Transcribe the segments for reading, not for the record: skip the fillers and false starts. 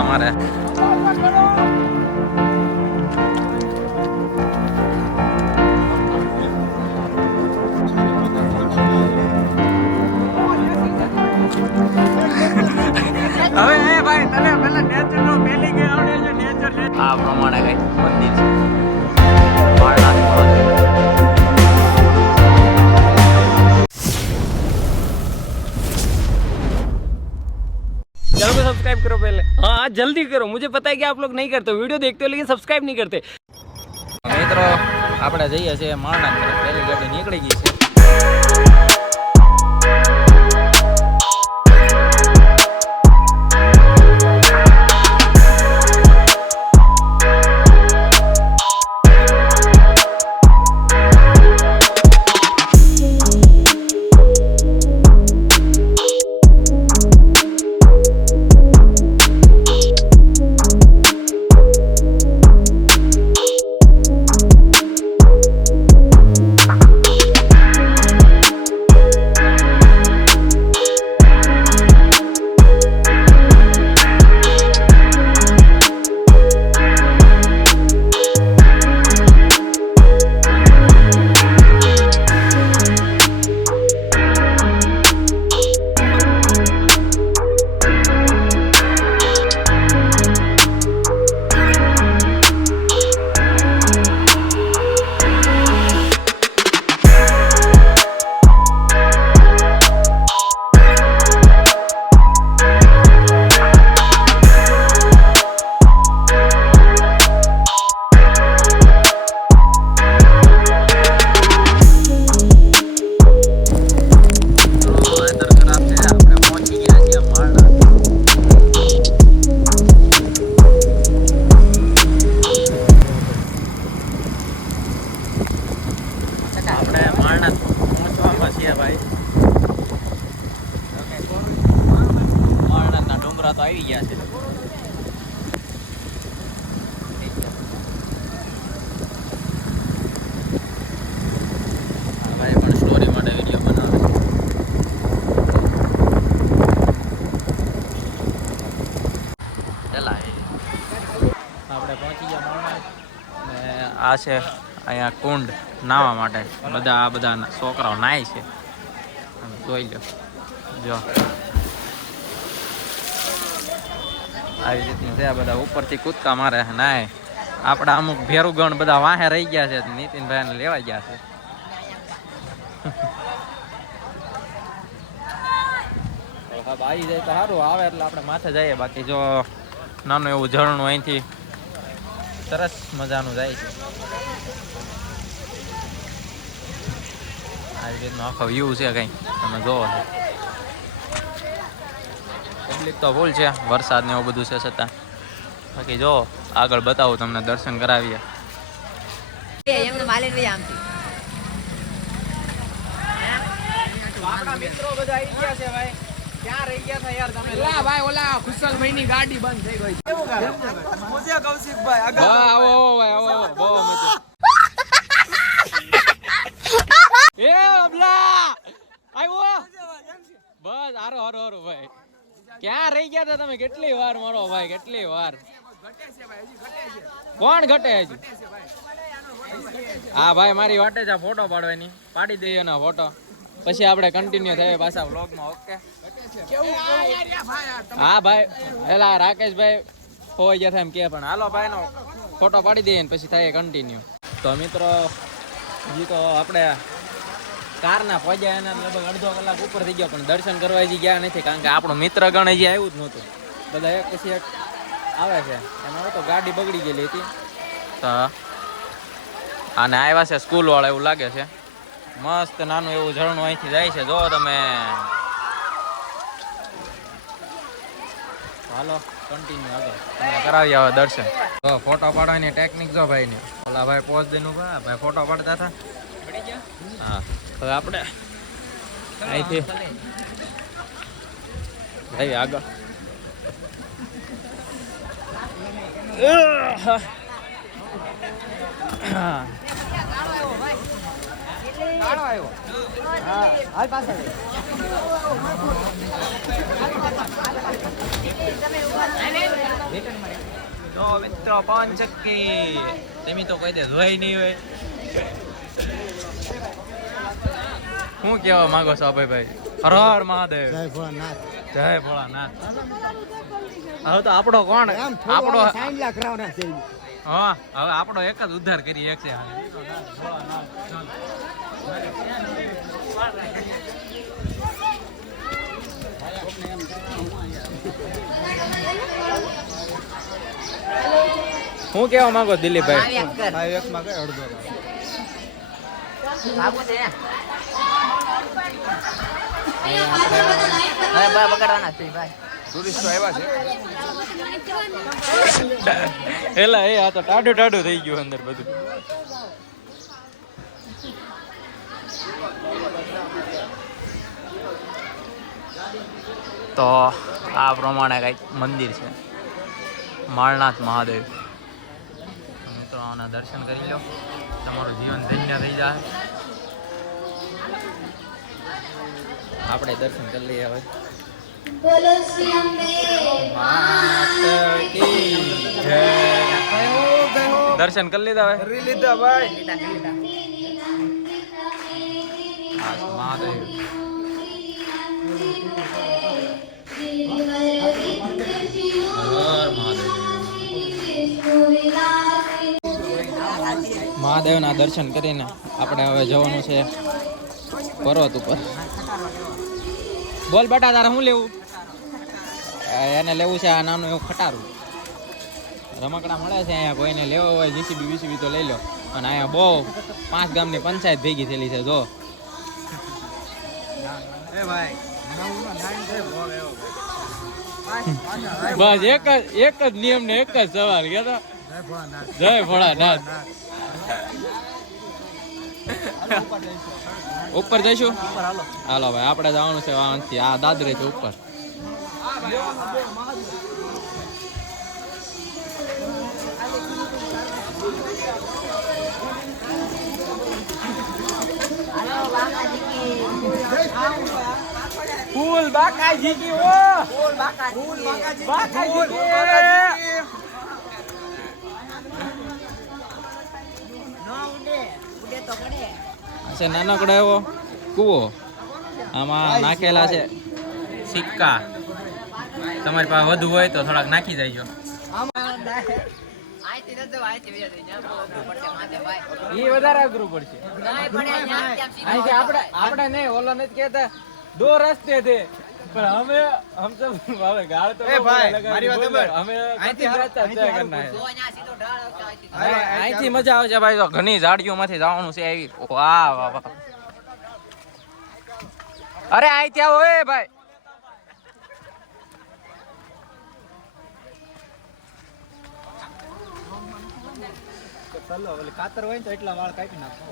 કૂદકા મારે. હવે ભાઈ તને પેલા નેચર નો ફીલિંગ આવડે છે. નેચર આ પ્રમાણે કઈ મંદિર છે. चलो सब्सक्राइब करो पहले. हाँ जल्दी करो. मुझे पता है कि आप लोग नहीं करते, वीडियो देखते हो लेकिन सब्सक्राइब नहीं करते. મિત્રો આપણે જઈએ છીએ માળના તરફ. પહેલી ગાડી નીકળી ગઈ છે. તો આવી ગયા છે. ભાઈ પણ સ્ટોરી માટે વિડીયો બનાવે. ચલા આપણે પહોંચી ગયા માણસ. અને આ છે અહીંયા કુંડ નાહવા માટે. બધા છોકરાઓ નાય છે. જોઈ લો. જો આવી રીતનું છે. બધા ઉપરથી કૂદકા મારે નાય. આપડા અમુક ભેરું ગણ બધા વાહે રહી ગયા છે. નીતિનભાઈ ને લેવા ગયા છે. આવી જાય તો સારું. આવે એટલે આપણે માથે જઈએ. બાકી જો નાનું એવું ઝરણું અહીંથી સરસ મજાનું જાય છે. આવી રીતનો આખો વ્યૂ છે. કઈ તમે જોવો છો. પબ્લિક તો ફૂલ છે. વરસાદ ને એવું બધું છે છતાં. બાકી જો આગળ બતાવું તમને, દર્શન કરાવીએ. આપણા મિત્રો બધા આવી ગયા છે ભાઈ. ક્યાં રહી ગયા હતા યાર તમે? ઓલા ભાઈ ઓલા ખુશલભાઈ ની ગાડી બંધ થઈ ગઈ છે. મોજિયા કૌશિકભાઈ આગળ આવો ભાઈ આવો. બહુ મજા. એ અબલા આવ્યો. બસ હારો ભાઈ. ક્યાં રહી ગયા હતા તમે? કેટલી વાર મારો ભાઈ, કેટલી વાર. કોણ ઘટે હજી? હા ભાઈ મારી વાટે છે ફોટો પાડવાની. પાડી દઈએ ને ફોટો, પછી આપણે કન્ટિન્યુ થઈએ પાછા વ્લોગમાં. ઓકે. હા ભાઈ એલા રાકેશભાઈ હોઈ ગયા હતા એમ કે, પણ હાલો ભાઈ નો ફોટો પાડી દઈએ ને પછી થાય કન્ટિન્યુ. તો મિત્રો હજી તો આપણે કારના પહોંચ્યા એના લગભગ અડધો કલાક ઉપર થઈ ગયો, પણ દર્શન કરવા હજી ગયા નથી. કારણ કે આપણું મિત્ર ગણ હજી આવ્યું જ નહોતું. બધા એક પછી એક આવે છે. એમાં તો ગાડી બગડી ગયેલી હતી. તો આને આવ્યા છે સ્કૂલ વાળા એવું લાગે છે. મસ્ત નાનું એવું ઝરણું અહીંથી જાય છે. જો તમે હાલો કન્ટિન્યુ આગળ તમને કરાવી આવે દર્શન. તો ફોટો પાડવાની ટેકનિક જો ભાઈ ની. ઓલા ભાઈ પોઝ દઈને ભાઈ ફોટો પાડતા હતા. હા હવે આપણે અહીંથી ભાઈ આગળ. તો મિત્રો પવન ચક્કી તમે તો કોઈ દે જોઈ નહીં હોય. શું કહેવા માંગો છો ભાઈ? હર હર મહાદેવ, જય ભોળાનાથ. જય ભોળાનાથ. હવે તો આપણો કોણ? આપણો હા, હવે આપણો એક જ ઉદ્ધાર કરી એક છે. શું કેવા માંગો દિલીપભાઈ? અડધો ટુરિસ્ટો આવ્યા છે. એલા એ આ તો ટાઢું ટાઢું થઈ ગયું અંદર બધું. તો આ પ્રમાણે કઈક મંદિર છે, માળનાથ મહાદેવ. મિત્રો આના દર્શન કરી લો, તમારું જીવન ધન્ય થઈ જાય. આપણે દર્શન કરી લઈએ હવે. દર્શન કરી લીધા હવે? કરી લીધા ભાઈ. મહાદેવ મહાદેવના દર્શન કરીને આપણે હવે જવાનું છે પર્વત ઉપર. બોલ બેટા, તારે શું લેવું? એને લેવું છે આ નાનું એવું ખટારું. રમકડા મળે છે અહીંયા, કોઈને લેવો હોય જીસીબી બીસીબી તો લઈ લો. અને અહીંયા બહુ 5 ગામની પંચાયત ભેગી થયેલી છે. જો બસ એક જ નિયમ ને એક જ સવાલ કહેતો, જય ભોળાનાથ. ઉપર જઈશું? હાલો ભાઈ, આપણે જવાનું છે વાંચી આ દાદરે છે ઉપર. ફૂલ બાકાજી કી ઓ ફૂલ બાકાજી છે નાનકડો એવો કૂવો. આમાં નાખેલા છે સિક્કા. તમારી પાસે વધુ હોય તો થોડાક નાખી જાયજો. એ વધારે અઘરું પડશે. આપણે નહીં, ઓલો નથી કહેતા દો રસ્તે થે, પણ હમે હમ સબ હવે ગાળ તો હમે અહીંથી મજા આવશે ભાઈ. તો ઘણી ઝાડીઓમાંથી જવાનું છે. આવી વાહ વાહ વાહ. અરે અહીંથી આવો એ ભાઈ. કાતર હોય તો એટલા વાળ કાપી નાખો.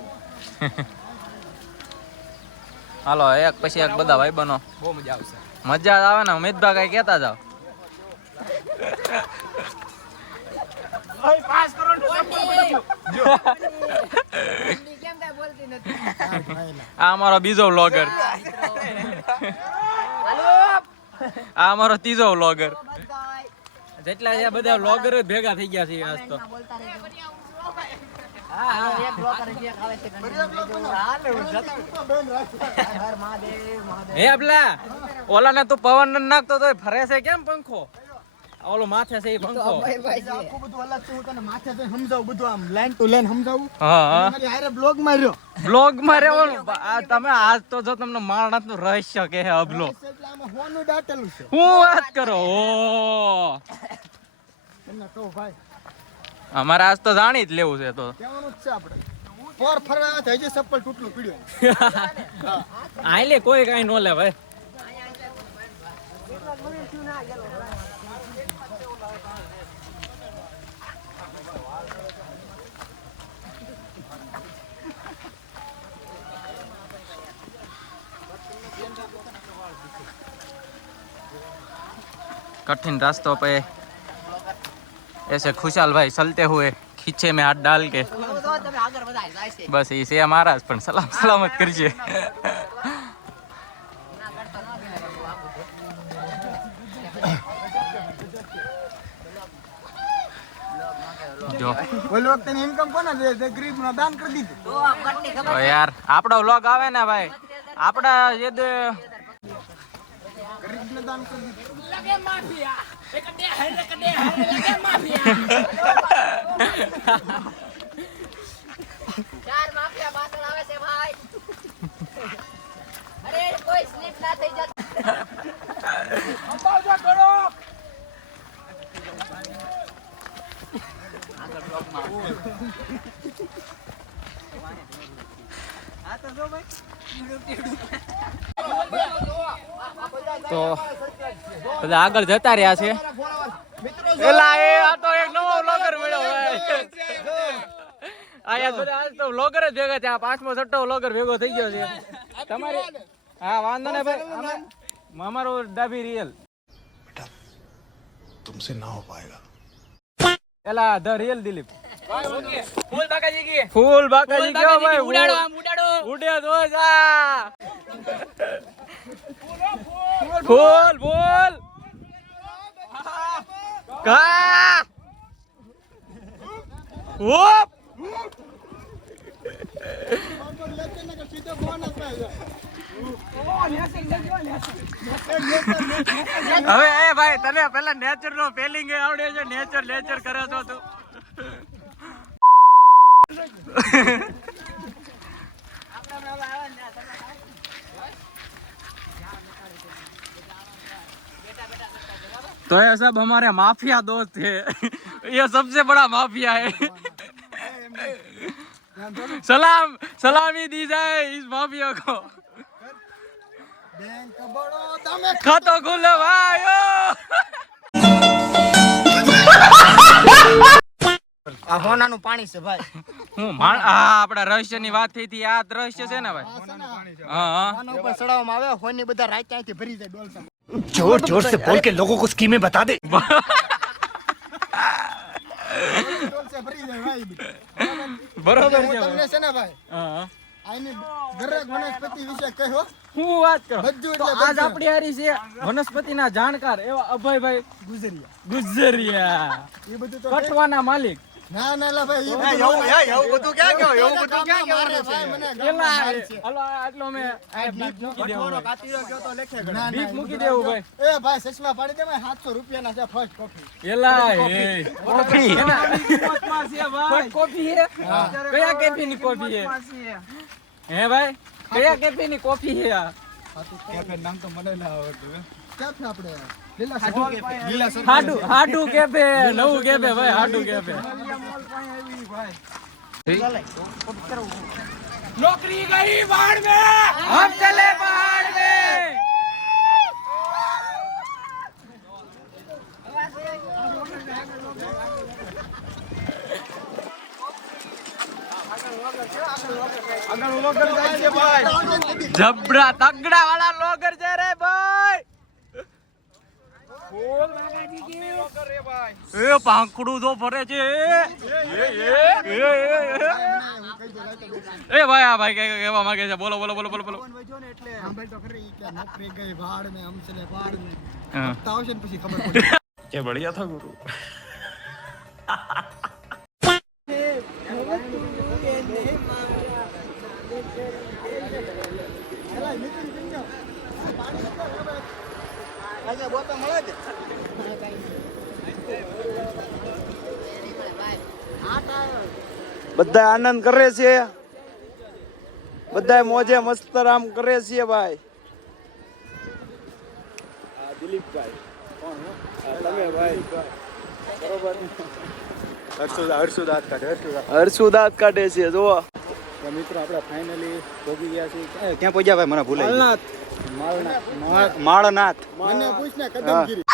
હાલો એક પછી એક બધા ભાઈ બનો. બહુ મજા આવશે. મજા આવે ને. અમિતભા કઈ કેતા જાવ. આ અમારો બીજો વ્લોગર. આ અમારો ત્રીજો વ્લોગર. જેટલા છે બધા વ્લોગર ભેગા થઈ ગયા છે આજ તો. હે આપલા ઓલા ને તું પવન ન નાખતો તો ફરે છે કેમ પંખો? ઓલો માથે છે એ પંખો. આખું બધું અલગ છે. હું તને માથે જઈને સમજાવું બધું, આમ લાઈન ટુ લાઈન સમજાવું. હા મારી હારે બ્લોગ માર્યો. બ્લોગ માં રહેવાનું. તમે આજ તો જો તમને મારનાથ નું રહસ્ય કે હે અબલો. એટલે આમાં હોનું દાટેલું છે. હું વાત કરો? ઓ તમને કહું ભાઈ, અમારે આજ તો જાણી જ લેવું છે. તો કહેવાનું જ છે આપણે. પોર ફરવા તો હજી ચપ્પલ તૂટલું પીડ્યું. આઈ લે કોઈ કઈ નો લે ભાઈ. कठिन रास्तों पे ऐसे खुशहाल भाई चलते हुए खींचे में हाथ डाल के બસ એ છે મારા જ પણ સલામત કરજે. જો ઓલી વખતે ઇન્કમ કોને દે ગરીબનો દાન કરી દીધું. તો યાર આપણો વ્લોગ આવે ને ભાઈ, આપડા જે ગરીબને દાન કરી દીધું. ચાર માફિયા પાછળ આવે છે ભાઈ. અરે કોઈ સ્લીપ ના થઈ જતું. તો બધા આગળ જતા રહ્યા છે. એલા એ આ તો એક નવો વ્લોગર મળ્યો ભાઈ. આયા બધા આજ તો વ્લોગર જ ભેગા થયા. પાંચમો છઠ્ઠો વ્લોગર ભેગો થઈ ગયો છે. તમારી હા વાંધો ને ભાઈ, અમારો ડાબી રિયલ तुमसे ना हो पाएगा. એલા ધ રિયલ દિલીપ ફૂલ બાકાજી ગયો ભાઈ. ઉડાડો ઉડે તો જા ફૂલ ફૂલ કા ઓપ. હવે એ ભાઈ તને પેલા નેચર નો ફિલિંગ આવડે છે? નેચર કરે છો તું? तो ये सब हमारे माफिया दोस्त है. ये सबसे बड़ा माफिया है. सलामी दी जाए इस माफिया को. બેંક બરોડા में खातो खुलवायो. આ હોનાનું પાણી છે ભાઈ. હું આપડા રહસ્યની વાત થઈ હતી. આ રહસ્ય છે ને ભાઈ? હા હા. આના ઉપર ચડાવવામાં આવે હોની બધા રાત ત્યાંથી ભરી જાય ડોલસા. जोर जोर से बोल के लोगों को स्कीमें बता दे. ડોલસા ભરી જાય ભાઈ. બરોબર હું છે તમને છે ને ભાઈ હા હા. આની દરેક વનસ્પતિ વિશે કહ્યો. હું વાત કરું બધું તો એટલે આજ બધું. આપણી હારી છે વનસ્પતિના જાણકાર એવા અભયભાઈ ગુજરિયા, એ બધું તો કઠવાના માલિક. ના ના લા ભાઈ એવું બધું ક્યાં ગયો? એવું બધું ક્યાં ગયો? ભાઈ મને એલા હાલો આટલો મે બીપ મૂકી દેવું ભાઈ. કાતીરો ગયો તો લેખે ગયો. બીપ મૂકી દેવું ભાઈ. એ ભાઈ સસલા પાડી દે ભાઈ 700 રૂપિયાના છે ફર્સ્ટ કોફી. એલા એ કોફી કિંમતમાં છે ભાઈ. કોફી હે કયા કેફી ની કોફી હે? હે ભાઈ કયા કેફી ની કોફી હે? આ કેફે નામ તો મને ના આવડતું. કેફે આપણે હાડુ કેફે, નવું કેફે ભાઈ, હાડુ કેફે. नौकरी गई बाढ़ में, हम चले पहाड़ में. જબરા તગડા વાળા લોગર છે રે ભાઈ. એ પાંકડું તો ફરે છે. એ ભાઈ આ ભાઈ કઈ કહેવા માંગે છે? બોલો બોલો બોલો બોલો બોલો. એટલે સાંભળ તો ખરી કે નોકરી ગઈ ભાડ में हम चले भाड़ में. હા. આવશે ને પછી ખબર પડે. क्या बढ़िया था गुरु. એલા નીતિન કિંજો પાણી કેટલો ખબર આજે બોતો મળે છે. બધા આનંદ કરે છે, બધા મોજે મસ્તરામ કરે છે ભાઈ. દિલીપભાઈ તમે ભાઈ બરોબર. હર્ષુદાત કાઢે છે જો. મિત્રો આપણે ફાઇનલી પહોંચી ગયા છીએ. ક્યાં પહોંચ્યા ભાઈ? મને ભૂલાઈ માળનાથ. મને પૂછ ને કદમગીરી.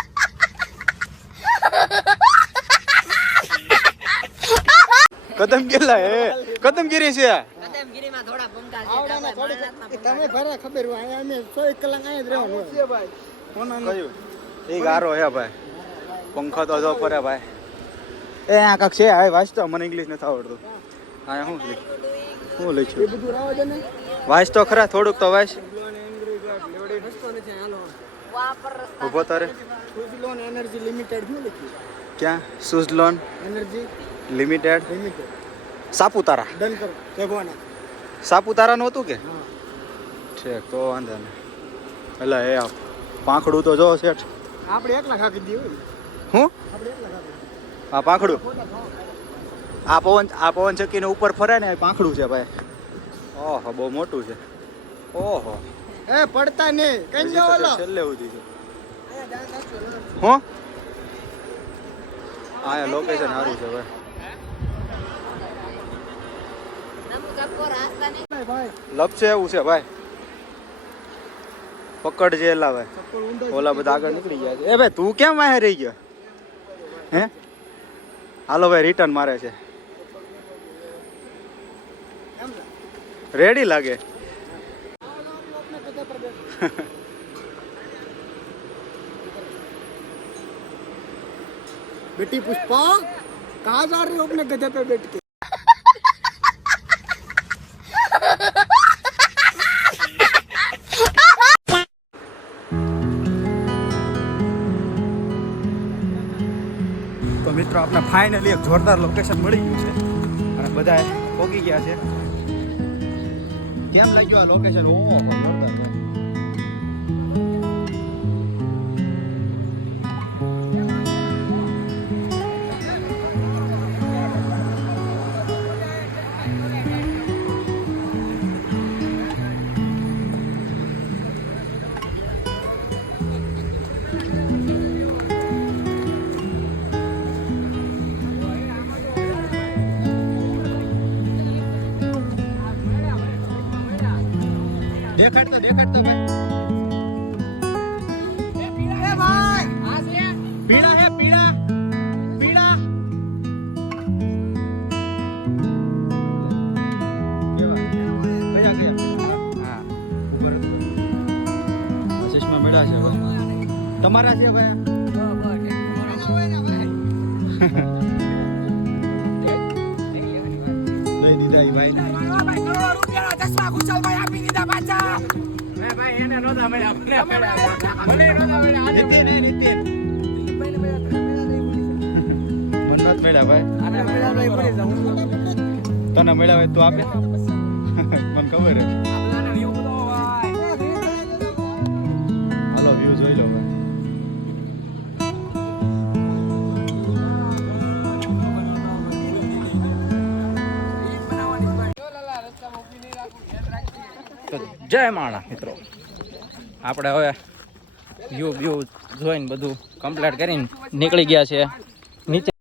કદમગીરી હે, કદમગીરી છે. કદમગીરીમાં થોડા ભૂંગા છે. આવડા ને થોડી તમે ભરા ખબર હોય અહીંયા અમે 100 કલાક અહીંયા જ રહેવાનું છે ભાઈ. કયું એ ગારો હે ભાઈ. પંખો તો જો ફરે ભાઈ. એ આ કક્ષે હવે વાંચતો મને ઇંગ્લિશ નથી આવડતું. હા શું લખ્યું શું એ લખ્યું બધું રાવા દે ને વાંચ તો ખરા થોડુંક તો વાંચ રસ્તો નથી હાલો વાપર રસ્તા ઊભો તારે સુઝલોન એનર્જી લિમિટેડ શું લખ્યું ક્યાં Suzlon energy limited limited Saputara done કરો ભગવાના સાપુતારાનું હતું કે હા ઠીક તો વાંધો નહીં એટલે એ આ પાંખડું તો જો શેઠ આપણે એકલા ખાકી દઈએ હું આપણે એકલા ખાકી આ પાંખડું આ પવન ચક્કીને ઉપર ફરે ને એ પાંખડું છે ભાઈ ઓહો બહુ મોટું છે ઓહો એ પડતા નહીં કઈ જાવ ઓલો છેલ્લે સુધી છે હું આ લોકેશન સારું છે ભાઈ નમો જપકો રાસ્તા નહીં ભાઈ લપસે એવું છે ભાઈ પકડ જે એલા ભાઈ ચપ્પલ ઊંધો ઓલા બધા આગળ નીકળી ગયા છે એ ભાઈ તું કેમ વાહે રહી ગયો હે હાલો ભાઈ રિટર્ન મારે છે રેડી લાગે बेटी पुष्पा कहाँ जा रही हो अपने गधे पे बैठ के તો મિત્રો આપણે ફાઇનલી એક જોરદાર લોકેશન મળી ગયું છે અને બધા પહોંચી ગયા છે કેમ લાગ્યું આ લોકેશન ઓહો જોરદાર ભાઈ. દેખાડ તો ભાઈ પીળા હે પીળા પીળા હા ઉપર આશીષમાં મળ્યા છે ભાઈ તમારા છે ભાઈ લઈ દીધા ઈ ભાઈ નીતિન એ નીતિન મને નથી મળ્યા ભાઈ તને મળ્યા હોય તું આપે મને ખબર હે હાલો વ્યૂ જોઈ લો ભાઈ તો જય માણા મિત્રો આપણે હવે વ્યૂ જોઈને બધું કમ્પ્લીટ કરીને નીકળી ગયા છે નીચે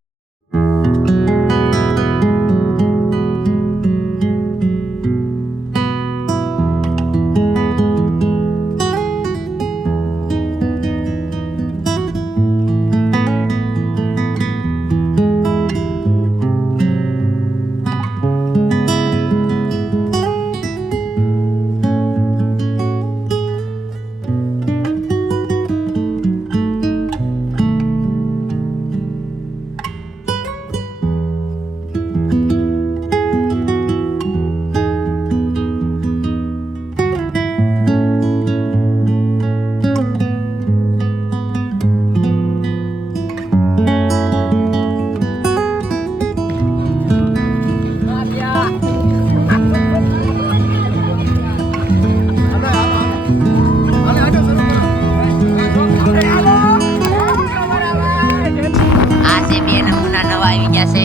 આ છે બે નમૂના નવા આવી ગયા છે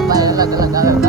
ભાઈ અલગ અલગ આવે